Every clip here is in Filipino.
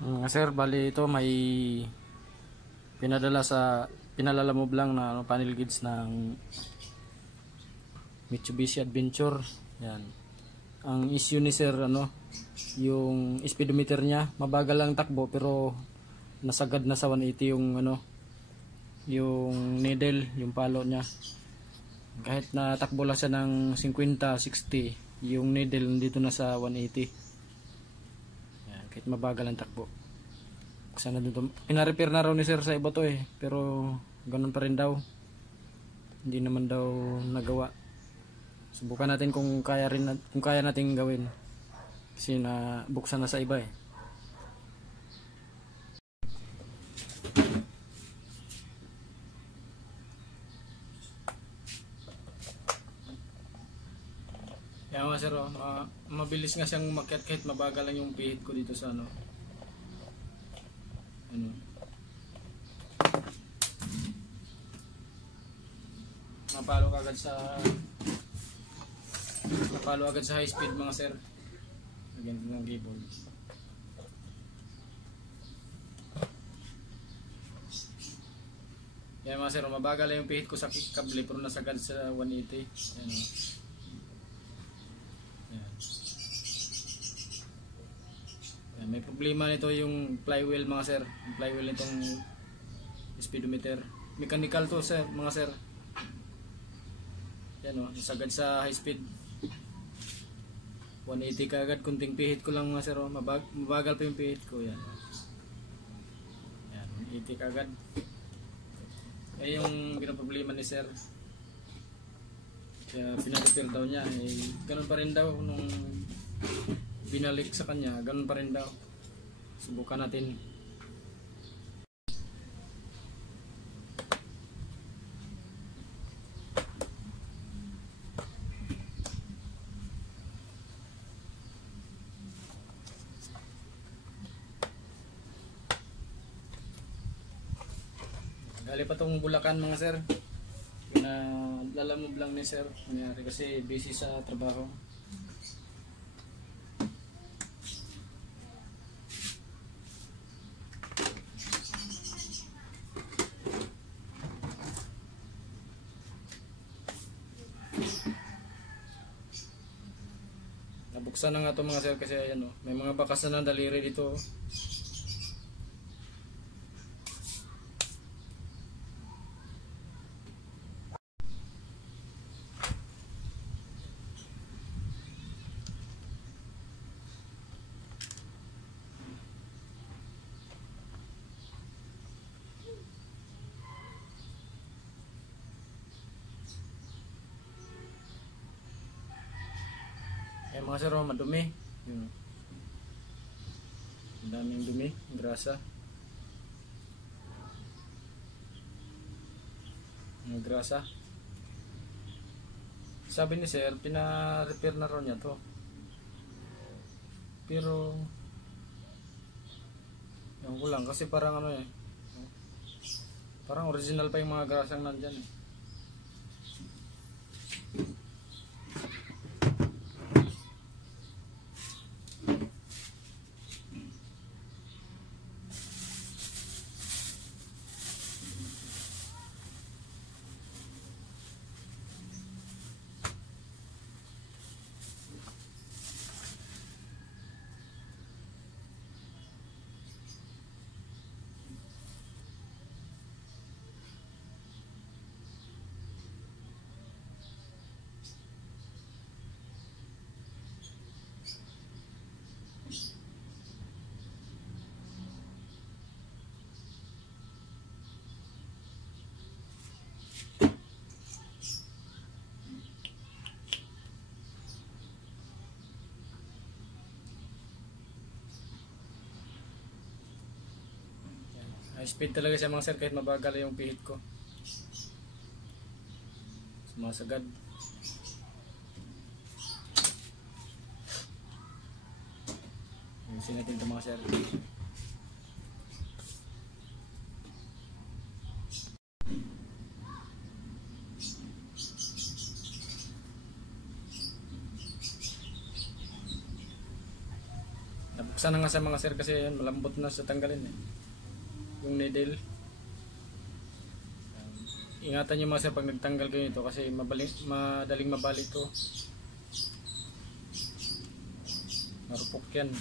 Sir, bali ito may pinalalamove lang na panel gauge ng Mitsubishi Adventure. Yan. Ang issue ni sir, yung speedometer niya, mabagal lang takbo pero nasagad na sa 180 yung needle, yung palo niya. Kahit na takbo lang siya ng 50-60, yung needle nandito na sa 180. Yan, kahit mabagal ang takbo. Sana dito, pina-repair na raw ni sir sa iba to pero ganun pa rin daw. Hindi naman daw nagawa. Subukan natin kung kaya nating gawin. Kasi na buksan na sa iba Kaya nga sir, mabilis nga siyang umakyat kahit mabagal lang yung pihit ko dito sa napalo agad sa high speed mga sir. Ganito ng cable. Yan mga sir, mabagal lang yung pihit ko sa kable pero nasagad sa 180. Yan, may problema nito yung flywheel mga sir. Yung flywheel nitong speedometer. Mechanical to sir, mga sir. Yan nasagad sa high speed. 180 kaagad, kunting pihit ko lang mga sir. Mabagal pa yung pihit ko. Yan 180 kaagad. Yung pinaproblema ni sir. Kaya pinarepair daw niya. Ganun pa rin daw nung binalik sa kanya, ganun pa rin daw. Subukan natin. Gali pa tong Bulacan mga sir. Pinalalamove lang ni sir. Nangyari kasi busy sa trabaho. Nabuksan na nga to mga sir kasi may mga bakas na ng daliri dito. Mga sir, madumi. Ang daming dumi, grasa. Grasa. Sabi ni sir, pina-repair na raw niya to. Pero yung ko lang kasi parang parang original pa yung mga grasang nandyan High speed talaga siya mga sir kahit mabagal yung pihit ko. Sumasagad. Ayusin natin ito mga sir. Nabuksan iwasan na nga sa mga sir kasi yan, malambot na sa tanggalin eh. Yung needle. Ingatan nyo mga sir pag nagtanggal kayo nito kasi madaling mabalik to. Marupok yan.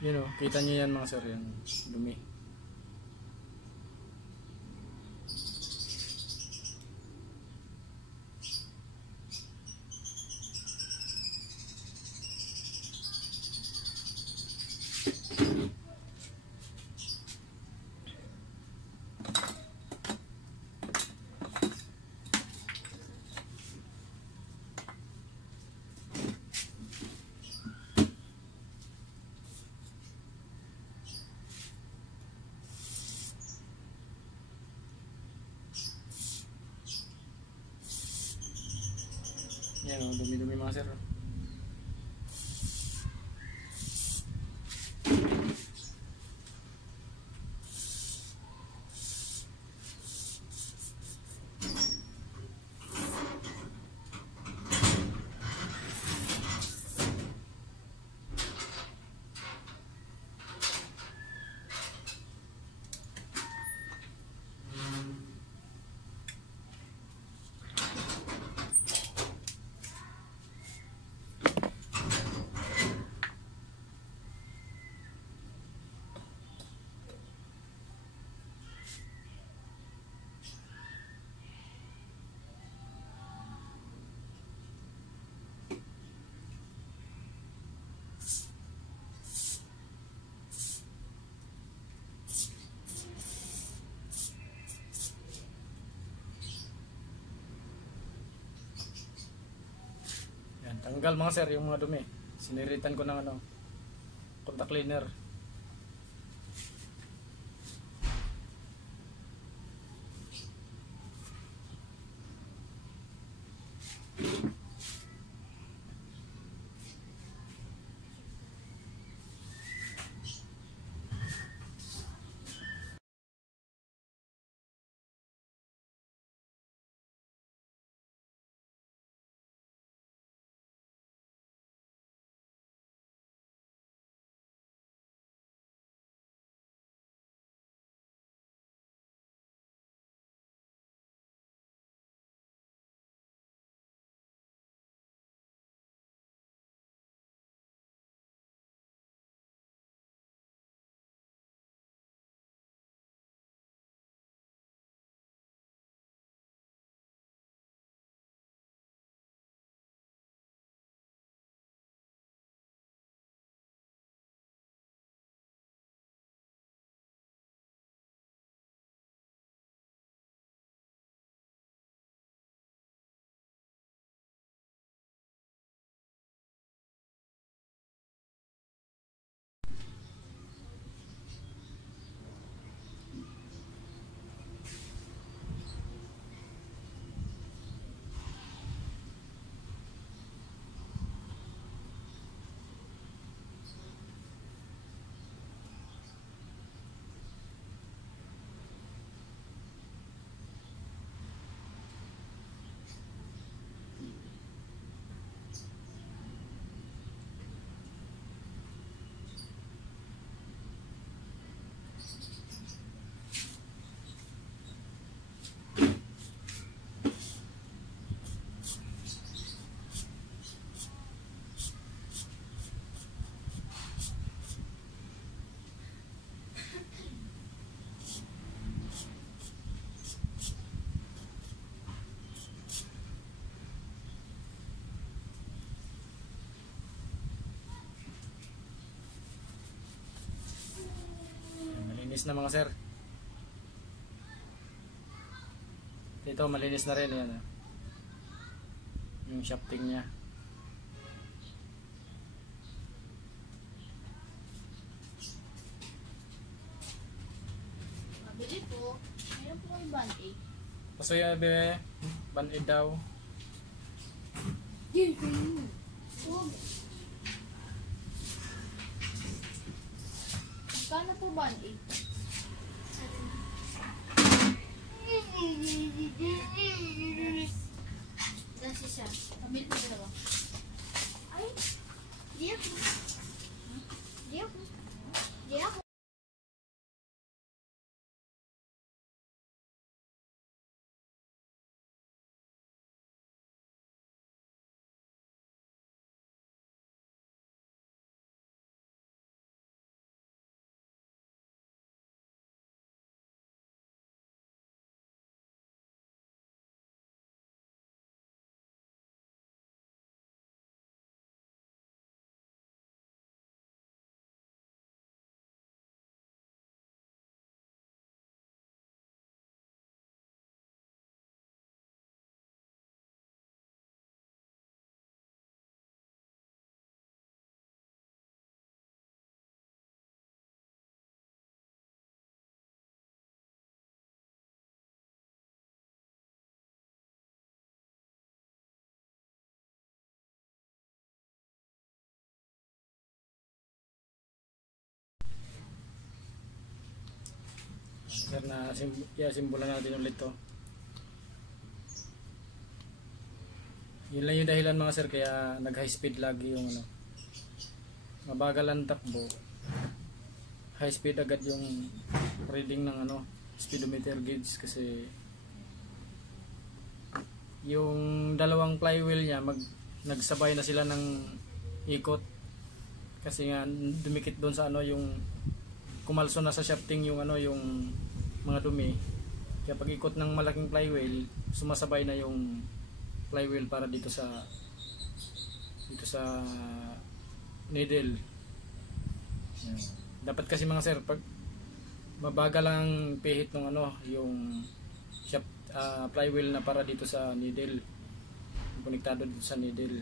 Yun o, kita nyo yan mga sir, yan dumi. Yan o, dumi-dumi mga sir. Tanggal mga sir yung mga dumi. Siniritan ko ng ano, contact cleaner. Malinis na mga sir. Ito malinis na rin yan. Yung shafting niya. Mabili po. Mayroon po yung band-aid. Pasoy bebe, band-aid daw. Yun po yun. Huwag. Magkano po band-aid? Kasi siya. Pamili po dalawa. Ay! Di ako. Di ako. Di ako. Sir na simbolan natin ulit to. Yun lang yung dahilan mga sir kaya nag high speed lagi yung ano. Mabagal ang takbo. High speed agad yung reading ng ano, speedometer gauge kasi yung dalawang flywheel niya nagsabay na sila ng ikot kasi nga dumikit doon sa ano yung kumalso na sa shafting yung ano yung mga dumi. Kaya pag ikot ng malaking flywheel, sumasabay na yung flywheel para dito sa needle. Yan. Dapat kasi mga sir, pag mabagal lang pihit ng ano, yung flywheel na para dito sa needle. Konektado dito sa needle.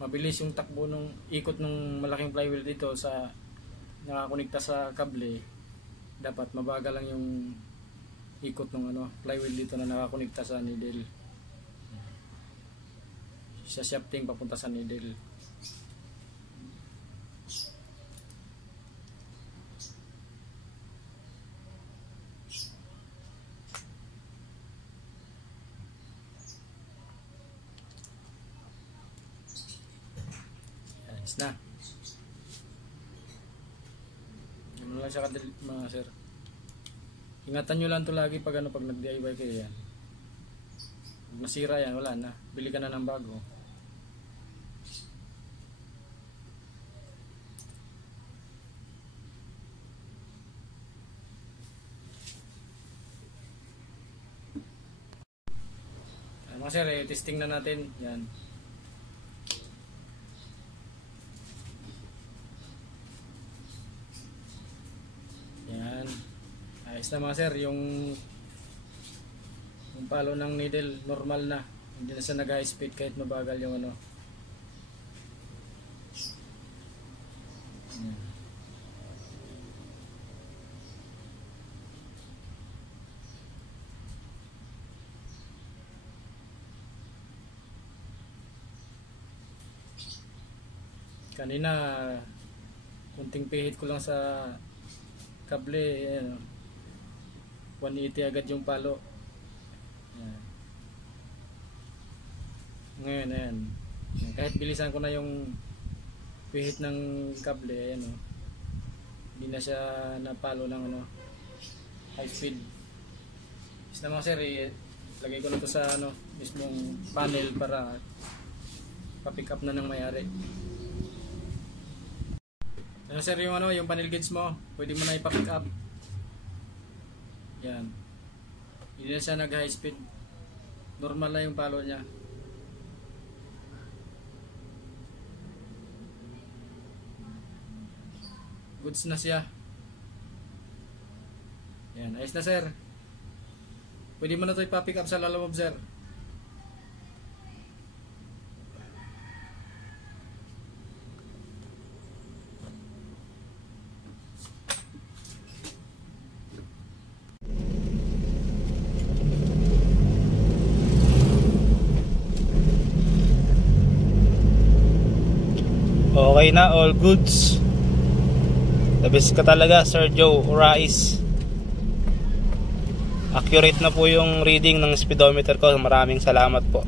mabilis yung takbo ng ikot ng malaking flywheel dito sa nakakonekta sa kable. Dapat mabagal lang yung ikot ng flywheel dito na nakakonekta sa needle. Sa shafting papunta sa needle. Ayos na. Ano lang siya kadali mga sir. Ingatan nyo lang to lagi pag pag nag-DIY kayo yan. Pag nasira yan, wala na. Bili ka na ng bago. Mga sir, testing na natin. Yan. Yan. Ayos na mga sir, yung palo ng needle normal na. Hindi na siya nag-high speed kahit mabagal yung Yan. Kanina kunting pihit ko lang sa kable, ayan, 180 agad yung palo. Ayan. Ngayon ayan, kahit bilisan ko na yung pihit ng kable, ayan, hindi na siya napalo ng high speed. Is na mga sir, lagay ko na to sa mismong panel para pa-pick up na ng may-ari. Sir, yung yung panel gauge mo, pwede mo na ipa-pick up. Yan. Hindi na siya nag-high speed. Normal na yung palo niya. Goods na siya. Yan, ayos na sir. Pwede mo na ito ipa-pick up sa laloob sir. Okay na, all goods. The best ka talaga, Sir Joe Urais. Accurate na po yung reading ng speedometer ko. Maraming salamat po.